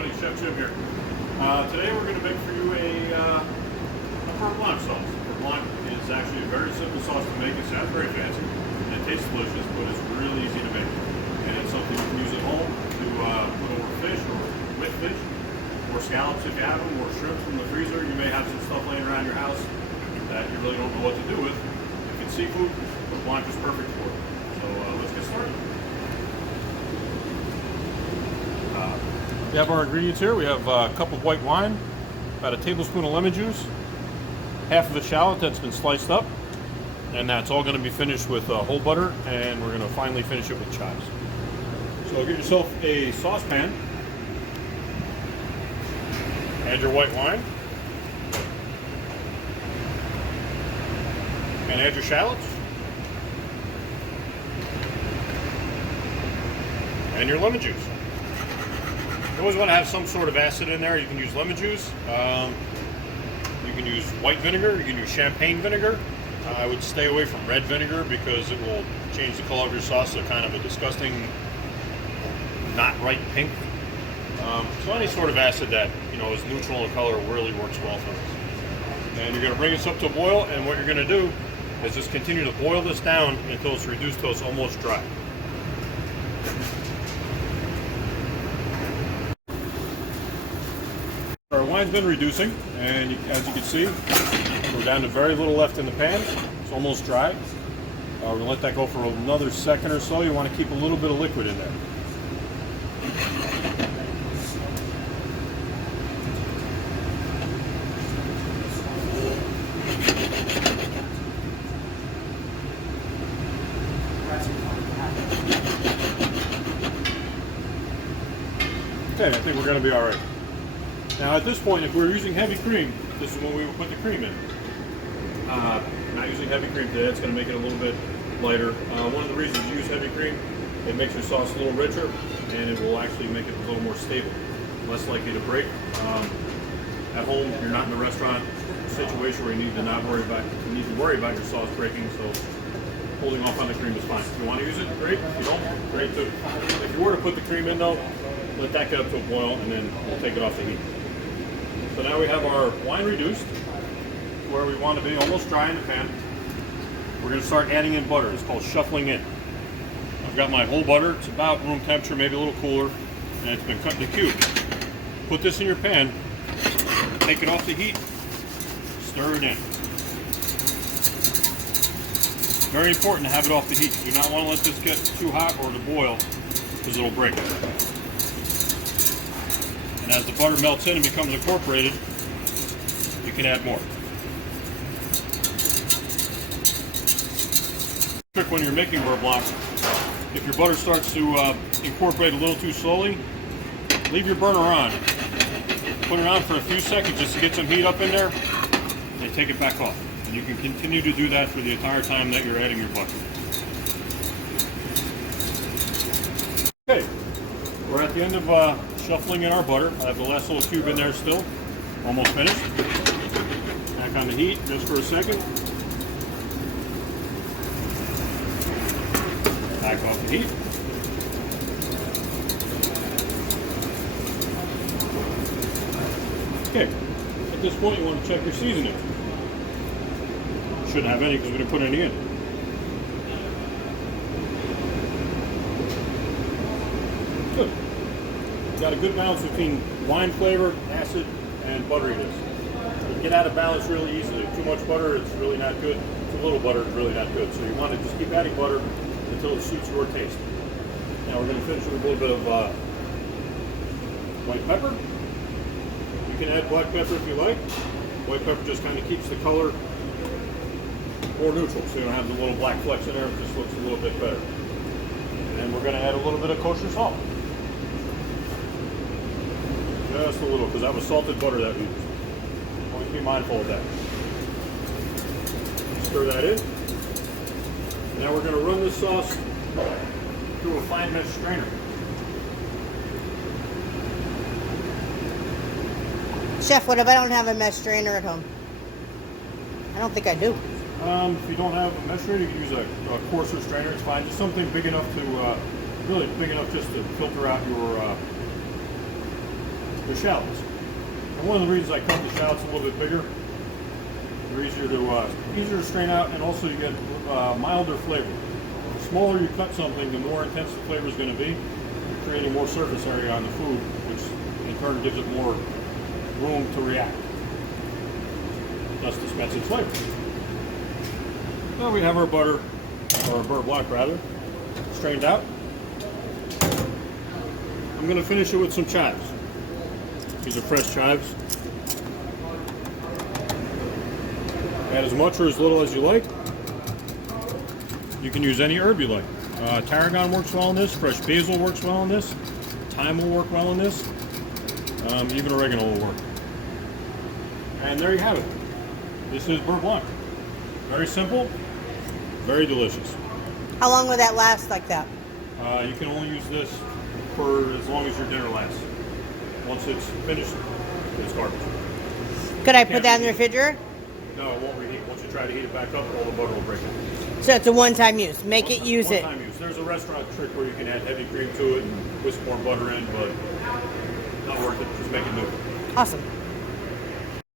everybody, Chef Jim here. Today we're going to make for you a beurre blanc sauce. Beurre blanc is actually a very simple sauce to make. It sounds very fancy and it tastes delicious, but it's really easy to make. And it's something you can use at home to put over fish or with fish, or scallops if you have them, or shrimp from the freezer. You may have some stuff laying around your house that you really don't know what to do with. If it's seafood, beurre blanc is perfect for it. So let's get started. We have our ingredients here. We have a cup of white wine, about a tablespoon of lemon juice, half of a shallot that's been sliced up, and that's all going to be finished with whole butter, and we're going to finally finish it with chives. So get yourself a saucepan, add your white wine, and add your shallots, and your lemon juice. You always want to have some sort of acid in there. You can use lemon juice, you can use white vinegar, you can use champagne vinegar. I would stay away from red vinegar because it will change the color of your sauce to kind of a disgusting, not right pink. So any sort of acid that is neutral in color really works well for this. And you're going to bring this up to a boil, and what you're going to do is just continue to boil this down until it's reduced till it's almost dry. Our wine's been reducing, and as you can see, we're down to very little left in the pan. It's almost dry. We're going to let that go for another second or so. You want to keep a little bit of liquid in there. Okay, I think we're going to be all right. Now at this point, if we're using heavy cream, this is when we would put the cream in. Not using heavy cream today, it's going to make it a little bit lighter. One of the reasons you use heavy cream, it makes your sauce a little richer, and it will actually make it a little more stable, less likely to break. At home, you're not in a restaurant situation where you need to worry about your sauce breaking, so holding off on the cream is fine. If you want to use it, great. If you don't, great too. If you were to put the cream in though, let that get up to a boil, and then we'll take it off the heat. So now we have our wine reduced to where we want to be, almost dry in the pan. We're going to start adding in butter. It's called shuffling in. I've got my whole butter. It's about room temperature, maybe a little cooler, and it's been cut into cubes. Put this in your pan, take it off the heat, stir it in. Very important to have it off the heat. You do not want to let this get too hot or to boil, because it'll break. And as the butter melts in and becomes incorporated, you can add more. Trick when you're making beurre blanc, if your butter starts to incorporate a little too slowly, leave your burner on. Put it on for a few seconds just to get some heat up in there, and take it back off. And you can continue to do that for the entire time that you're adding your butter. Okay, we're at the end of shuffling in our butter. I have the last little cube in there still, almost finished. Back on the heat just for a second. Back off the heat. Okay, at this point you want to check your seasoning. Shouldn't have any because we didn't put any in. Good. Got a good balance between wine flavor, acid, and butteriness. You can get out of balance really easily. Too much butter, it's really not good. Too little butter, it's really not good. So you want to just keep adding butter until it suits your taste. Now we're going to finish with a little bit of white pepper. You can add black pepper if you like. White pepper just kind of keeps the color more neutral, so you don't have the little black flecks in there. It just looks a little bit better. And then we're going to add a little bit of kosher salt. Just a little, because that was salted butter that we used. Always be mindful of that. Stir that in. Now we're going to run this sauce through a fine mesh strainer. Chef, what if I don't have a mesh strainer at home? I don't think I do. If you don't have a mesh strainer, you can use a coarser strainer. It's fine. Just something big enough to, really big enough just to filter out your the shallots. And one of the reasons I cut the shallots a little bit bigger, they're easier to strain out, and also you get milder flavor. The smaller you cut something, the more intense the flavor is going to be, creating more surface area on the food, which in turn gives it more room to react, thus dispense its flavor. Now we have our butter, or our beurre blanc rather, strained out. I'm going to finish it with some chives. These are fresh chives. Add as much or as little as you like. You can use any herb you like. Tarragon works well in this. Fresh basil works well in this. Thyme will work well in this. Even oregano will work. And there you have it. This is beurre blanc. Very simple, very delicious. How long will that last like that? You can only use this for as long as your dinner lasts. Once it's finished, it's garbage. Could I put that in the refrigerator? No, it won't reheat. Once you try to heat it back up, all the butter will break it. So it's a one-time use. Make it, use it. One-time use. There's a restaurant trick where you can add heavy cream to it and whisk more butter in, but not worth it. Just make it new. Awesome.